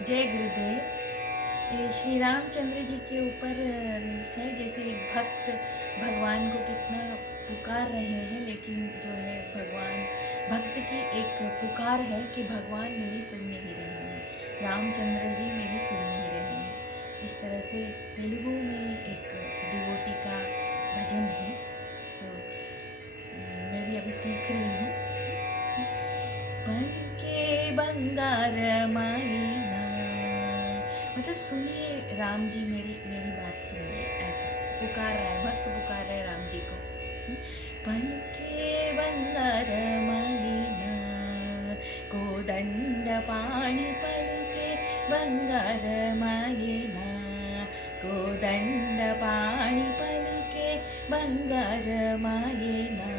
जय गुरुदेव। ये श्री रामचंद्र जी के ऊपर है, जैसे एक भक्त भगवान को कितना पुकार रहे हैं, लेकिन जो है भगवान भक्त की एक पुकार है कि भगवान मेरी सुन नहीं रहे हैं, रामचंद्र जी मेरी सुन नहीं रहे हैं। इस तरह से तेलुगु में एक डिवोटी का भजन है। सो मैं भी अभी सीख रही हूँ। पल के बंगार माईना, मतलब सुनिए राम जी, मेरी मेरी बात सुनिए। ऐसा पुकार रहा है भक्त, पुकार रहे राम जी को। पल के बंगार माईना, कोदंड पाणी पलुके बंगार माईना, कोदंड पाणी पलुके बंगार माईना,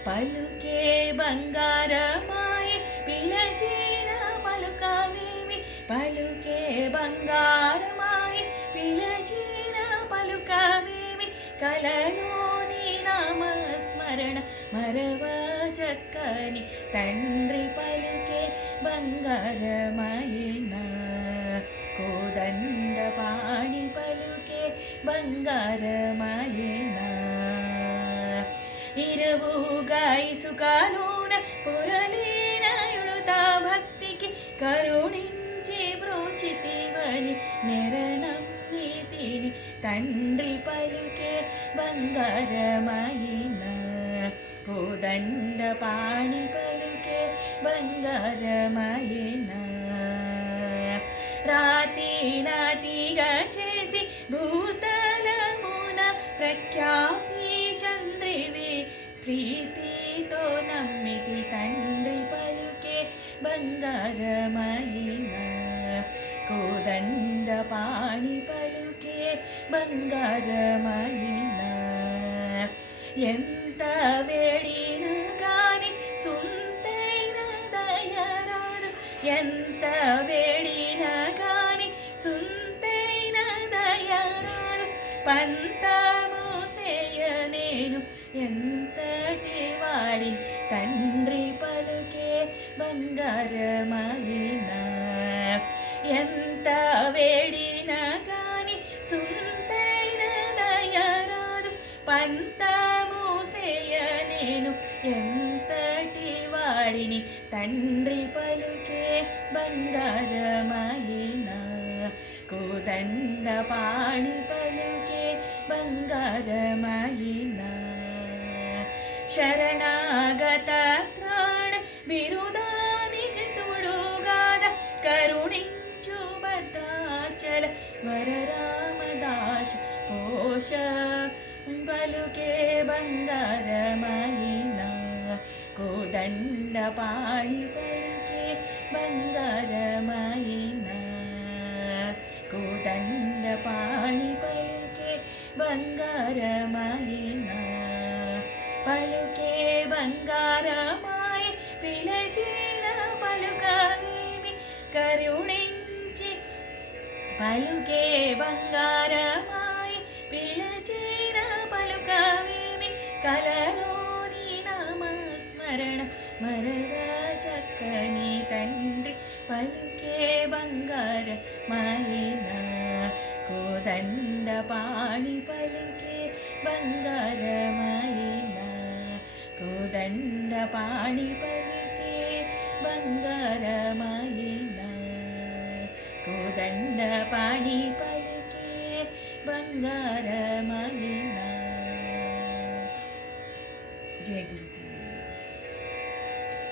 పలుకే బంగారమాయి పిలచిన పలుకవేమి, పలుకే బంగారమాయి పిలచిన పలుకవేమి, కలలోని నామస్మరణ మరవ చక్కని తండ్రి పలుకే బంగారమాయినా, కోదండ పాణి పలుకే బంగారమాయినా, ఇరవుగా ఇసుకలోన పొరలీనయుడుత భక్తికి కరుణించి బ్రోచితివని నెరనమ్మితిని తండ్రి పలుకే బంగారమాయినా, కోదండ పాణి పలుకే బంగారమాయినా, రాతి నాతిగా చేసి భూతలమున ప్రఖ్యాతి చంద్రివి, ప్రీతితో నమ్మితి తండ్రి పలుకే బంగారమాయినా, కోదండ పాణి పలుకే బంగారమాయినా, ఎంత వేడిన గాని సుంతైన దయరాదు, ఎంత వేడిన గాని సుంతైన దయరాదు, పంతమోసేయ నేను ఎంతటి వాడి తండ్రి పలుకే బంగారమాయినా, ఎంత వేడిన గాని సుంతైన దయరాదు, పంతమోసేయ నేను ఎంతటి వాడిని తండ్రి పలుకే బంగారమాయినా, కోదండ పాణి పలుకే బంగారమాయినా, శరణాగత త్రాణ బిరుదానికి తోడుగాద కరుణించు భద్రాచల వరరామదాస పోష పలుకే బంగారమాయినా, కోదండ పాణి పలుకే బంగారమాయినా, కోదండ పాణి పలుకే బంగారమాయినా, పలుకే బంగారమాయి పిలచిన పలుకవేమి, కరుణించి పలుకే బంగారమాయి పిలచిన పలుకవేమి, కలలోని నామస్మరణ మరవ చక్కని తండ్రి పలుకే బంగారమాయినా, కోదండ పాణి పలుకే బంగారమాయినా, కోదండ పాణి పలుకే బంగారమాయినా, కోదండ పాణి పలుకే బంగారమాయినా। జయ గురుదేవ్।